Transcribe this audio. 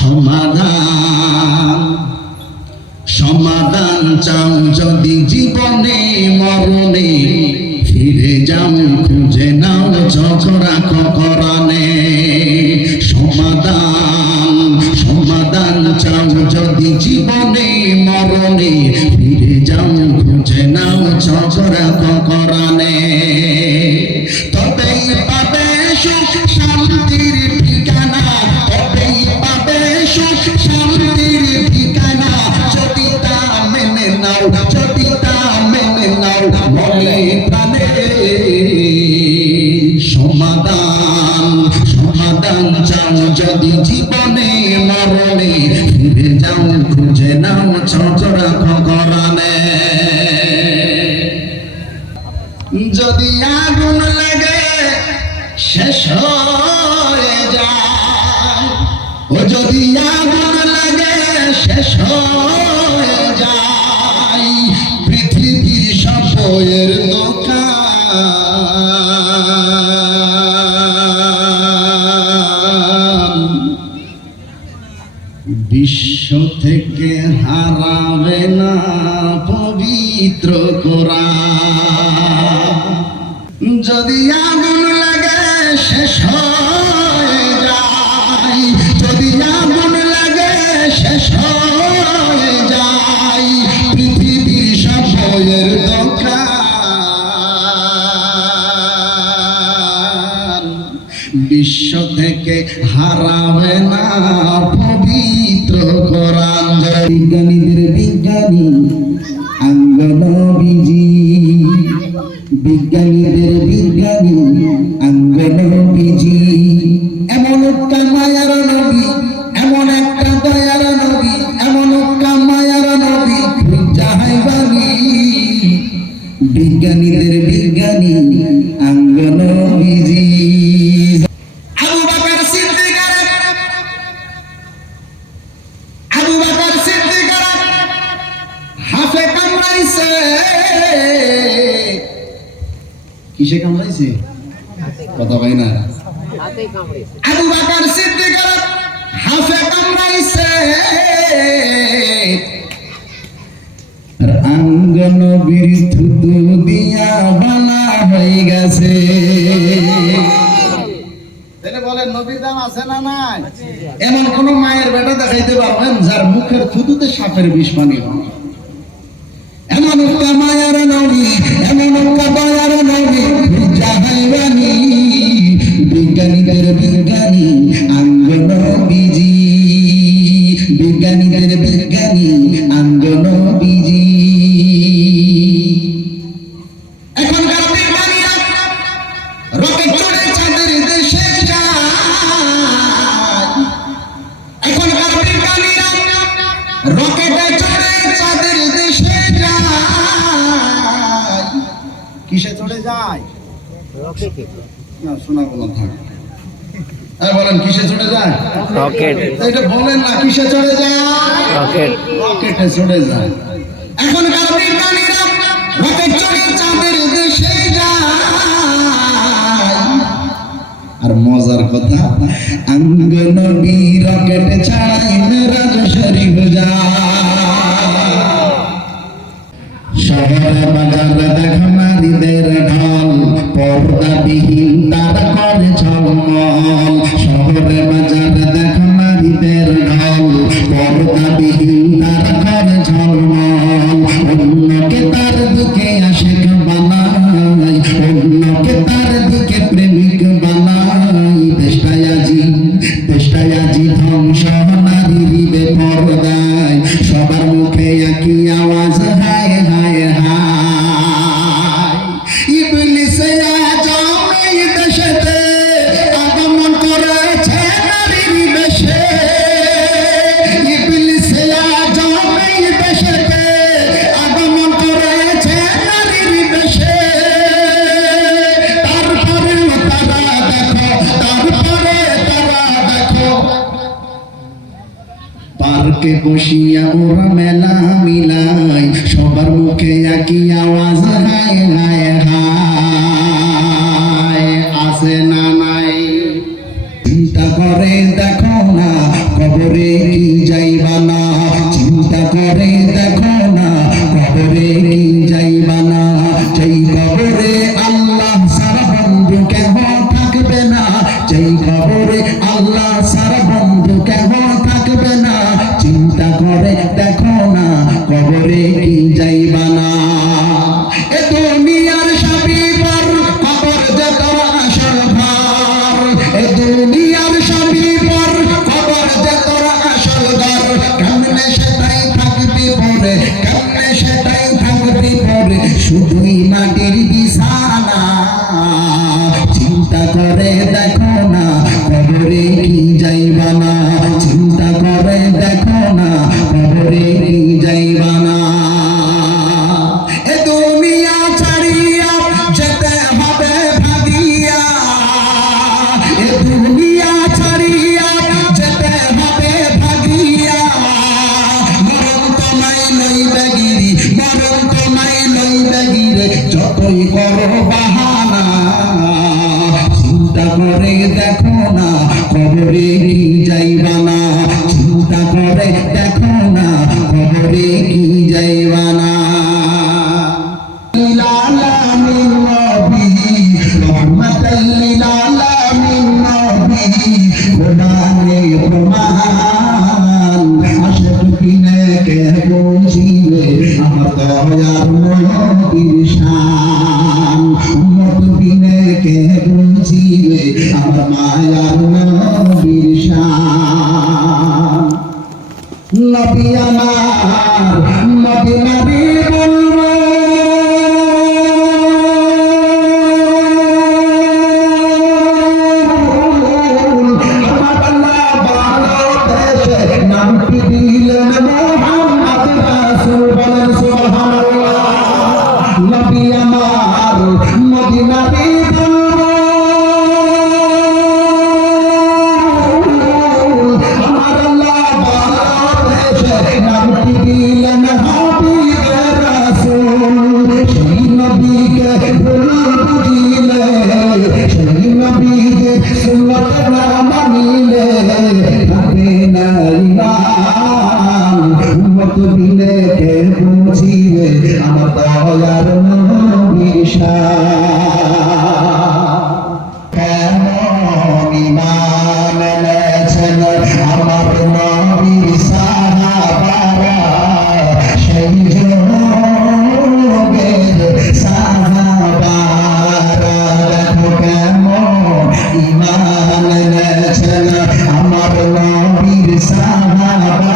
সমাধান সমাধান চাও যদি জীবনে মরণে ফিরে যাও খুঁজে নাও ঝগড়া কোরআনে সমাধান সমাধান চাও যদি জীবনে মরণে ফিরে যাও খুঁজে নাও ঝগড়া কোরআনে তবেই পাবে সুখ শান্তির ঠিকানা তবেই পাবে সুখ শান্তির ঠিকানা যদি তা মেনে নাও যদি তা মেনে নাও বলে প্রাণে সমাধান সমাধান চাও যদি জীবনে মরণে ফিরে যাও খুঁজে নাও ঝগড়া কোরআনে যদি আগুন লাগে শেষ হয়ে যায় ও যদি আগুন লাগে শেষ হয়ে যায় পৃথিবীর সব বইয়ের দোকান বিশ্ব থেকে হারাবে না পবিত্র কোরআন যদি আগুন লাগে শেষ হয়ে যায় যদি আগুন লাগে শেষ হয়ে যায় পৃথিবীর সব বইয়ের দোকান বিশ্ব থেকে হারাবে না পবিত্র কোরআন বিজ্ঞানীদের বিজ্ঞানী আঙ্গনবীজি বিজ্ঞানীদের বিজ্ঞানী আঙ্গনবীজি এমন একটা মায়ার নবী এমন একটা দয়ার নবী এমন একটা মায়ার নবী জাহাইবানি বিজ্ঞানীদের বিজ্ঞানী আঙ্গনবীজি আবু বকর সিদ্দিক হাফে কামড়াইছে কিসে কামড়াইছে কথা ভাই না আবু বকর সিদ্দিক হাফে কামড়াইছে আর আঙ্গনবীর থুতু দিয়া বালা হয়ে গেছে তাহলে বলেন নবীর দাম আছে না নাই এমন কোন মায়ের বেটা দেখাইতে পারবেন যার মুখের থুতুতে সাপের বিষ পানি হয় এমন একটা মায়ার নবী এমন একটা দয়ার নবী জাহাইবানি বিজ্ঞানীদের বিজ্ঞানী আঙ্গনবীজি বিজ্ঞানীদের বিজ্ঞানী আঙ্গনবীজি এখনকার বিজ্ঞানীরা রকেট চড়ে চাঁদের দেশে যায় এখনকার বিজ্ঞানীরা রকেটে চড়ে চাঁদের দেশে যায় কিসে চড়ে যায় রকেটে না শোনা কোনো থাকে বলেন কিসে চড়ে যায় রকেট এটা বলেন না কিসে চড়ে যায় রকেট রকেটে চড়ে যায় এখনকার বিজ্ঞানীরা রকেট চড়ে চাঁদের দেশে যায় আর মজার কথা আঙ্গনবী রকেটে ছাড়াই মেরাজ শরীফ যায় শহরে বাজারে দেখো নারীদের ঢল পর্দাবিহীন তারা করে ঝলমল শহরে বাজারে দেখো নারীদের ঢল পর্দাবিহীন তারা করে ঝলমল অন্যকে তার দিকে আশিক বানাই অন্যকে তার দিকে প্রেমিক বানাই দেশটায় আজি ধ্বংস নারীর বেপরদায় সবার মুখে একই আওয়াজ হায় হায় হায় ইবলিসে আজম এই দেশেতে আগমন করেছে নারীর বেশে ইবলিসে আজম এই দেশেতে আগমন করেছে নারীর বেশে তারপরে তারা দেখো পার্কে বসিয়া ওরা মেলা মিলাই সবার মুখে একই আওয়াজ হায় হায় হায় আছে না নাই চিন্তা করে দেখো না কবরে কবরে কি যাইবা না, চিন্তা করে দেখো না কবরে কি যাইবা না। যেই কবরে আল্লাহ সারা বন্ধু কেহ থাকবে না, যেই কবরে আল্লাহ সারা বন্ধু কেহ থাকবে না, চিন্তা করে দেখো না কবরে কি যাইবা না। এ দুনিয়ার সবই পর, কবর যে তোর আসল ঘর। এ দুনিয়ার সবই পর, কবর যে তোর আসল ঘর। কেমনে সেটাই থাকবি পরে, কেমনে সেটাই থাকবি পরে, শুধুই মাটির বিছানা। চিন্তা করে দেখো না কবরে কি যাইবা না, চিন্তা করে দেখো না কবরে কি যাইবা না। এ দুনিয়া ছাড়িয়া যেতে হবে ভাগিয়া, এ দুনিয়া ছাড়িয়া যেতে হবে ভাগিয়া। মরণ তোমায় লইবে গিরি, মরণ তোমায় লইবে গিরে, যতই করো বাহানা। চিন্তা করে দেখো না কবরে কি যাইবা না, চিন্তা করে দেখো না কবরে কি যাইবা না। লিলালামিন নবী, রহমাতাল লিলালামিন নবী, কোরআনে প্রমাণ। আশিক বিনে কে বুঝিবে আমার দয়ার নবীর শান, উম্মত বিনে কে বুঝিবে আমার মায়ার নবীর শান। নবী আমার নবী নবী বলবো, আমার আল্লাহ ভালোবেসে নামটি দিলেন মুহাম্মদ রাসূল। বলেন সুবহানাল্লাহ। নবী আমার নবী নবী বলবো, আমার আল্লাহ ভালোবেসে নামটি দিলেন হাবিব রাসূল। সেই নবীকে ভুল বুঝিলে, সেই নবীকে সুন্নাত না মানিলে থাকে না ঈমান। উম্মত বিনে কে বুঝিবে আমার দয়ার নবীর শান। কেমন ঈমান এনেছেন আমার নবীর সাহাবারা, সেই যুগের সাহাবারা। দেখো কেমন ঈমান এনেছেন আমার নবীর সাহাবারা,